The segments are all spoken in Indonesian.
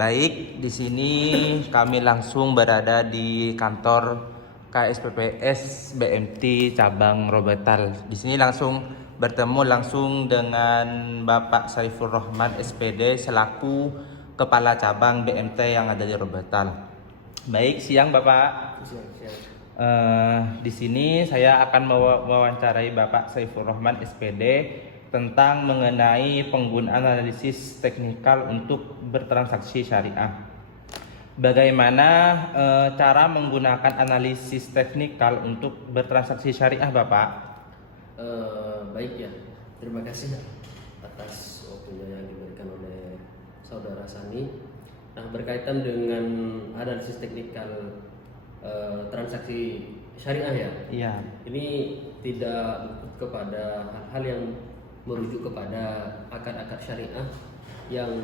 Baik, di sini kami langsung berada di kantor KSPPS BMT cabang Robetal. Di sini langsung bertemu langsung dengan Bapak Saiful Rahman SPD selaku Kepala Cabang BMT yang ada di Robetal. Baik, siang Bapak. Di sini saya akan mewawancarai Bapak Saiful Rahman SPD tentang mengenai penggunaan analisis teknikal untuk bertransaksi syariah. Bagaimana cara menggunakan analisis teknikal untuk bertransaksi syariah, Bapak? Baik ya, terima kasih atas waktunya yang diberikan oleh Saudara Sani. Nah, berkaitan dengan analisis teknikal transaksi syariah ya. Iya. Ini tidak kepada hal-hal yang merujuk kepada akad-akad syariah yang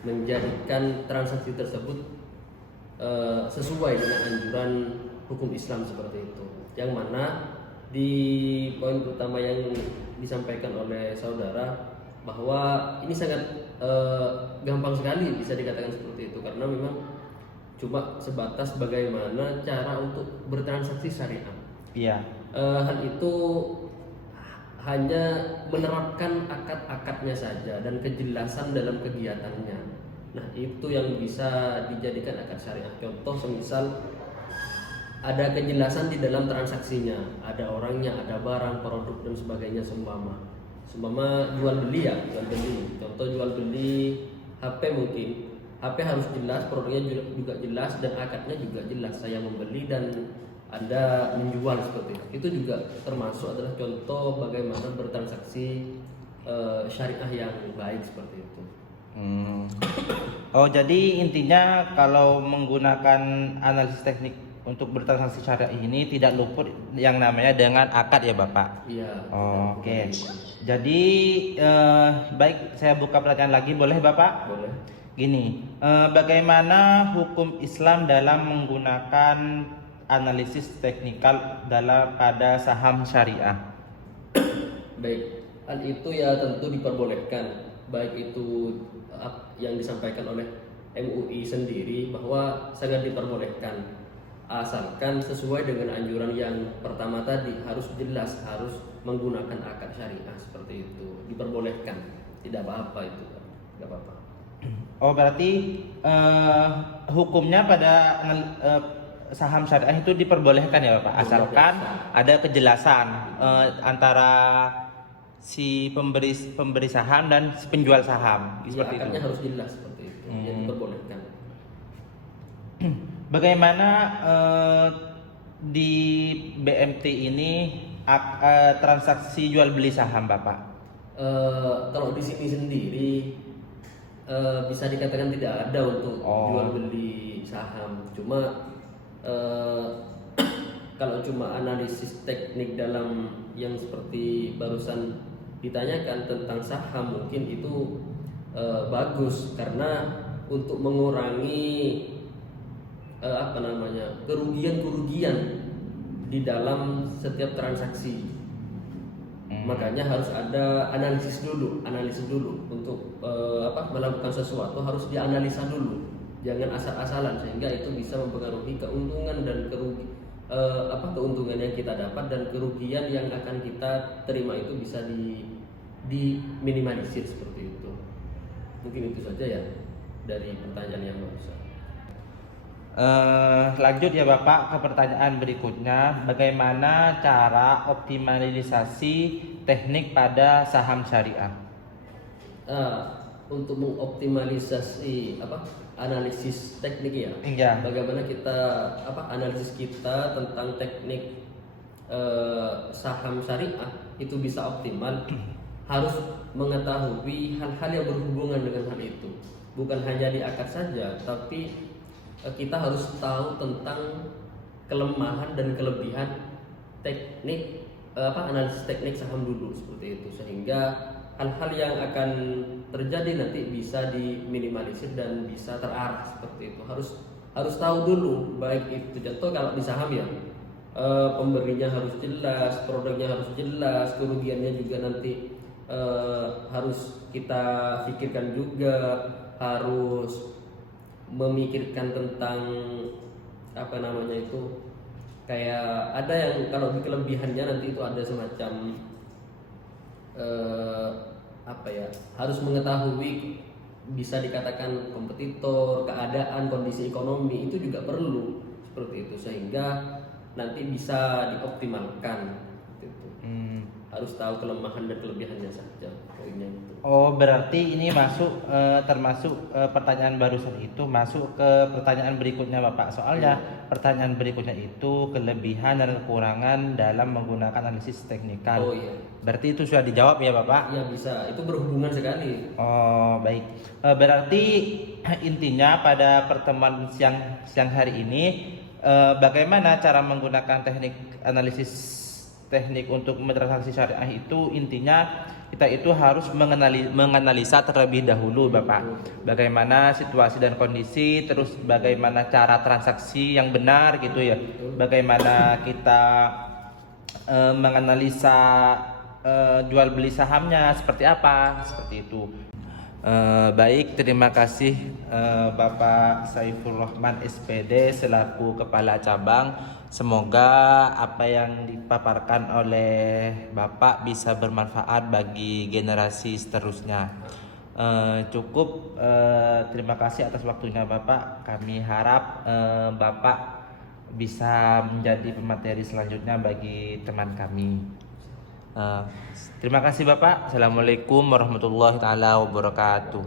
menjadikan transaksi tersebut sesuai dengan anjuran hukum Islam seperti itu. Yang mana di poin utama yang disampaikan oleh saudara bahwa ini sangat gampang sekali bisa dikatakan seperti itu, karena memang cuma sebatas bagaimana cara untuk bertransaksi syariah. Iya. Hal itu hanya menerapkan akad-akadnya saja dan kejelasan dalam kegiatannya. Nah, itu yang bisa dijadikan akad syariah. Contoh semisal ada kejelasan di dalam transaksinya, ada orangnya, ada barang, produk dan sebagainya seumpama jual beli ya, jual beli. Contoh jual beli HP mungkin. HP harus jelas, produknya juga jelas dan akadnya juga jelas. Saya membeli dan Anda menjual seperti itu. Itu juga termasuk adalah contoh bagaimana bertransaksi syariah yang baik seperti itu. Oh, jadi intinya kalau menggunakan analisis teknik untuk bertransaksi syariah ini tidak luput yang namanya dengan akad ya, Bapak? Iya. Oh, oke. Jadi baik, saya buka pertanyaan lagi, boleh Bapak? Boleh. Gini, bagaimana hukum Islam dalam menggunakan analisis teknikal pada saham syariah? Baik, hal itu ya tentu diperbolehkan, baik itu yang disampaikan oleh MUI sendiri bahwa sangat diperbolehkan, asalkan sesuai dengan anjuran yang pertama tadi, harus jelas, harus menggunakan akad syariah seperti itu, diperbolehkan, tidak apa-apa itu, tidak apa-apa. Oh, berarti hukumnya pada saham syariah itu diperbolehkan ya Bapak, asalkan ada kejelasan antara si pemberi saham dan si penjual saham, seperti itu. Akadnya harus jelas seperti itu, yang diperbolehkan. Bagaimana di BMT ini transaksi jual beli saham, Bapak? Kalau di sini sendiri bisa dikatakan tidak ada untuk jual beli saham. Cuma kalau cuma analisis teknik dalam yang seperti barusan ditanyakan tentang saham, mungkin itu bagus, karena untuk mengurangi kerugian di dalam setiap transaksi. Makanya harus ada analisis dulu untuk melakukan sesuatu, harus dianalisa dulu, jangan asal-asalan, sehingga itu bisa mempengaruhi keuntungan dan keuntungan yang kita dapat dan kerugian yang akan kita terima itu bisa diminimalisir seperti itu. Mungkin itu saja ya dari pertanyaan yang barusan. Lanjut ya Bapak ke pertanyaan berikutnya, bagaimana cara optimalisasi teknik pada saham syariah? Untuk mengoptimalisasi analisis teknik ya. Iya. Bagaimana kita analisis kita tentang teknik saham syariah itu bisa optimal, harus mengetahui hal-hal yang berhubungan dengan hal itu. Bukan hanya di akad saja, tapi kita harus tahu tentang kelemahan dan kelebihan teknik analisis teknik saham dulu seperti itu, sehingga hal-hal yang akan terjadi nanti bisa diminimalisir dan bisa terarah seperti itu. Harus tahu dulu, baik itu contoh kalau di saham ya, pemberinya harus jelas, produknya harus jelas, kerugiannya juga nanti harus kita pikirkan juga, harus memikirkan tentang apa namanya itu, kayak ada yang kalau kelebihannya nanti itu ada semacam apa ya, harus mengetahui, bisa dikatakan kompetitor, keadaan, kondisi ekonomi itu juga perlu seperti itu, sehingga nanti bisa dioptimalkan gitu. Harus tahu kelemahan dan kelebihannya saja poinnya itu. Oh, berarti ini masuk termasuk pertanyaan barusan itu masuk ke pertanyaan berikutnya Bapak. Soalnya pertanyaan berikutnya itu kelebihan dan kekurangan dalam menggunakan analisis teknikal. Oh iya. Berarti itu sudah dijawab ya Bapak? Iya bisa, itu berhubungan sekali. Oh, baik. Berarti intinya pada pertemuan siang hari ini bagaimana cara menggunakan teknik analisis teknik untuk mentransaksi syariah itu intinya kita itu harus menganalisa terlebih dahulu Bapak. Bagaimana situasi dan kondisi, terus bagaimana cara transaksi yang benar gitu ya. Bagaimana kita menganalisa jual beli sahamnya seperti apa, seperti itu. Baik, terima kasih Bapak Saiful Rahman SPD selaku Kepala Cabang. Semoga apa yang dipaparkan oleh Bapak bisa bermanfaat bagi generasi seterusnya. Cukup, terima kasih atas waktunya Bapak. Kami harap Bapak bisa menjadi pemateri selanjutnya bagi teman kami. Terima kasih Bapak. Assalamualaikum warahmatullahi taala wabarakatuh.